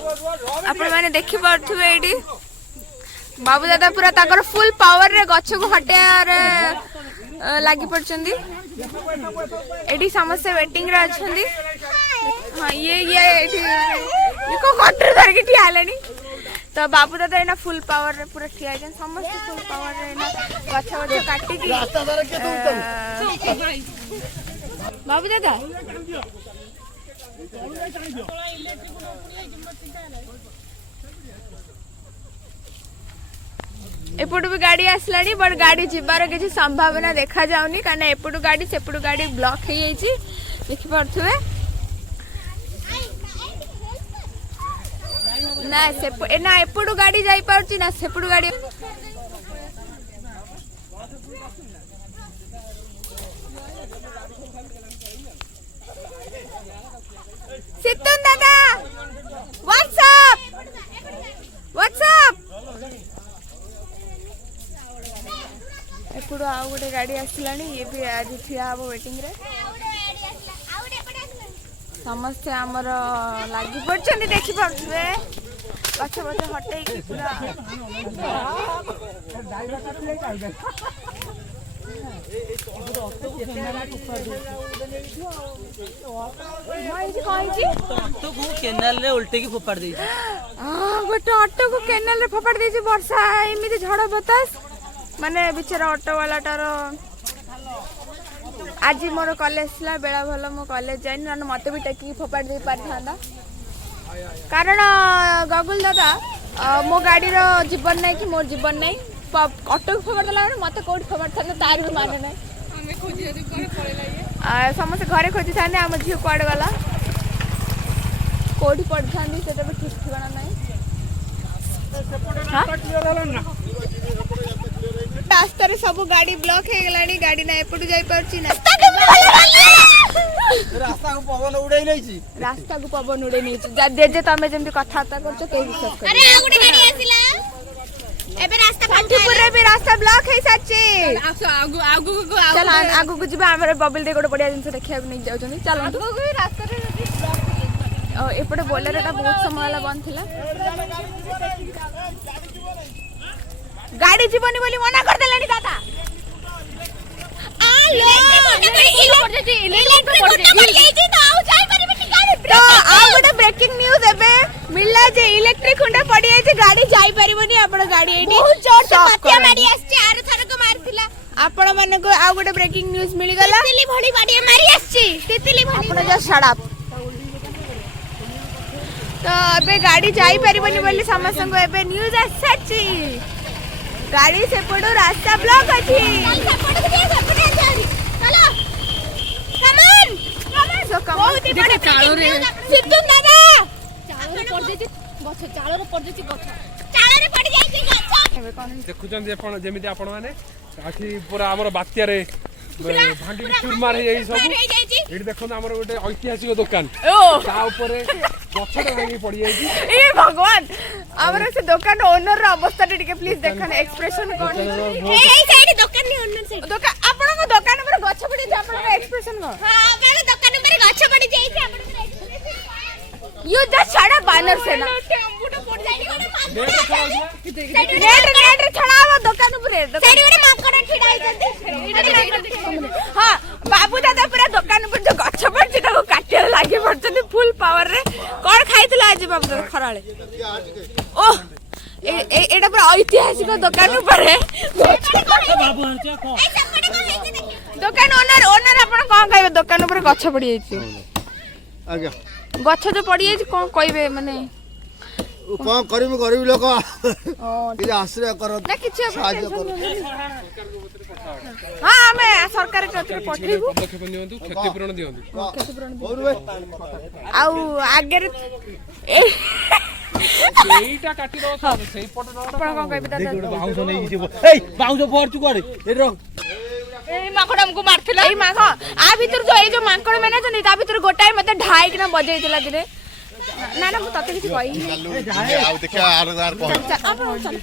आपण माने देखि पार्थुबे एडी बाबू दादा पूरा ताकर फुल पावर रे गछ को हटेयार लागी पड़छंदी एडी समस्या वेटिंग रे अछंदी। हां ये एडी को कटर धर के ठिया लेनी तो बाबू दादा एना फुल पावर रे पूरा ठिया जन समस्त फुल पावर रे एना गछ गछ काटी की रास्ता धर के दउतन बाबू दादा एपटू भी गाड़ी आसलानी बट गाड़ी जीवार किसी संभावना देखा जाउनी कारण एपटू गाड़ी सेपटू गाड़ी ब्लॉक हो जाइए देखि पार्थुबे ना एपटू गाड़ी जाई पारची ना सेपटू गाड़ी सिद्धन दादा व्हाट्सअप एपटू आउ गोटे गाड़ी आसलानी ये भी आज ठिया हम वेटिंग रे समस्या आमर लगी पड़छन देखि पाछे पछे पछे हटै कि पूरा ऑटो को केनाल रे उल्टे की फोपाड़ दे गोटे ऑटो को केनाल रे फोपाड़ दे वर्षा एमिति झड़ बतास माने बिचारा ऑटो वाला टार आज मोर कॉलेज ला बेला भल मो कॉलेज जाइन न मते भी टेकी फोपाड़ दे पार थांदा कारण गगुल दादा मो गाड़ी रो जीवन नहीं कि मोर जीवन नहीं ऑटो को फोपाड़ दला मते कोड फोपाड़ थांदा तार भी माने नहीं हमें खोजी दे कोन पळेला ये समस्त घरे खोजी थाने हम झियो कोड गला कोडी पड़ थांदी सेटा भी ठीक ठिकाना नहीं हां क्लियर होला ना रास्ता रे सब गाड़ी ब्लॉक हे गलानी गाड़ी ना एपटू जाई परची ना रास्ता को पवन उड़ै नै छी रास्ता को पवन उड़ै नै छी जे जे तमे जेमति कथाता करछो के विश्वास कर अरे आ गुडी गाड़ी आसिला एबे रास्ता फाटीपुर रे भी रास्ता ब्लॉक हे साचे आगु चल आगु को जिबा हमरे बबल दे गोटे बढ़िया जिंस देखिया नै जाउ छनी चल आगु को रास्ता रे ब्लॉक ओ एपटे बोलेरो ता बहुत समय वाला बंद थिला गाड़ी जीवनी बोली मना कर देलानी दादा गोटे ब्रेकिंग न्यूज एबे मिलला जे इलेक्ट्रिक हुंडा पड़ी है गाड़ी जाई परिबनी आपण गाड़ी एडी बहुत जोर से पतिया मारी आछी आर थरक मारथिला आपण माने को आ गोटे ब्रेकिंग न्यूज मिली गला तितली भड़ी बाड़ी मारी आछी तितली भड़ी आपण जा शट तो एबे गाड़ी जाई परिबनी बोली समस्त को एबे न्यूज आछी गाड़ी से पड़ो रास्ता ब्लॉक अछि चल सपड़ के सपड़ जारी चलो कमन सो कम देखो चालो रे सिद्धू दादा चालो रे पड़ जेती गछ चालो रे पड़ जेती गछ चालो रे पड़ जाई गछ देखुचन जे आपण जेमिति आपण माने आखि पूरा हमर बात्या रे भांडी चुरमार हे जाई सब एडी देखन हमर गोटे ऐतिहासिक दुकान ता ऊपर गछटा भांगी पड़ी जाई ए भगवान हमर से दुकान ओनर रो अवस्था टिके प्लीज देखन एक्सप्रेशन कोन ए साइड दुकान नि ओनर साइड दुकान आपण को दुकान पर गछ पड़ी जा आपण का एक्सप्रेशन को हां मेरे दुकान पर गछ पड़ी जाई छे आपण यू जस्ट छड़ा बानर से ना टेम्पूटा पड़ जाई नेट छड़ावा दुकान पर साइड गोटे माकड़ ठिडा आइछथि हां बाबू दादा पूरा दुकान पर जो गछ पड़छि ताको काटिया लागि पड़छथि फुल पावर रे कोन खाइतला आज बाबू दादा खराळे ओ एटा पूरा ऐतिहासिक दुकान पर है बाबू हरचा को दुकान ओनर आपण कोन खाइबे दुकान पर गछ पड़ी जाइछि आज्ञा गछ जो पड़ी जाइछि कोन कहबे माने कोन करबे गरीब लोक कि आश्रय करो ना किछ साहाय्य करो हां हमें सरकार के पठेबू पदक्षेप नियंतु क्षतिपूरण दियंतु और भाई आउ आगे एईटा काटी दो सेही पट न आपण कोन कहबे दादा बाउंस नै छी ए बाउंस पड़छु कोरे ए रो ए माखड़ हमको मारथिला ए माखड़ आ भीतर जो ए जो मांकड़ मैंने जो ता भीतर गोटाए मते ढाई किना बजेइतिला दिने ना ना मु तते किछ कहि आ देखिया आर चल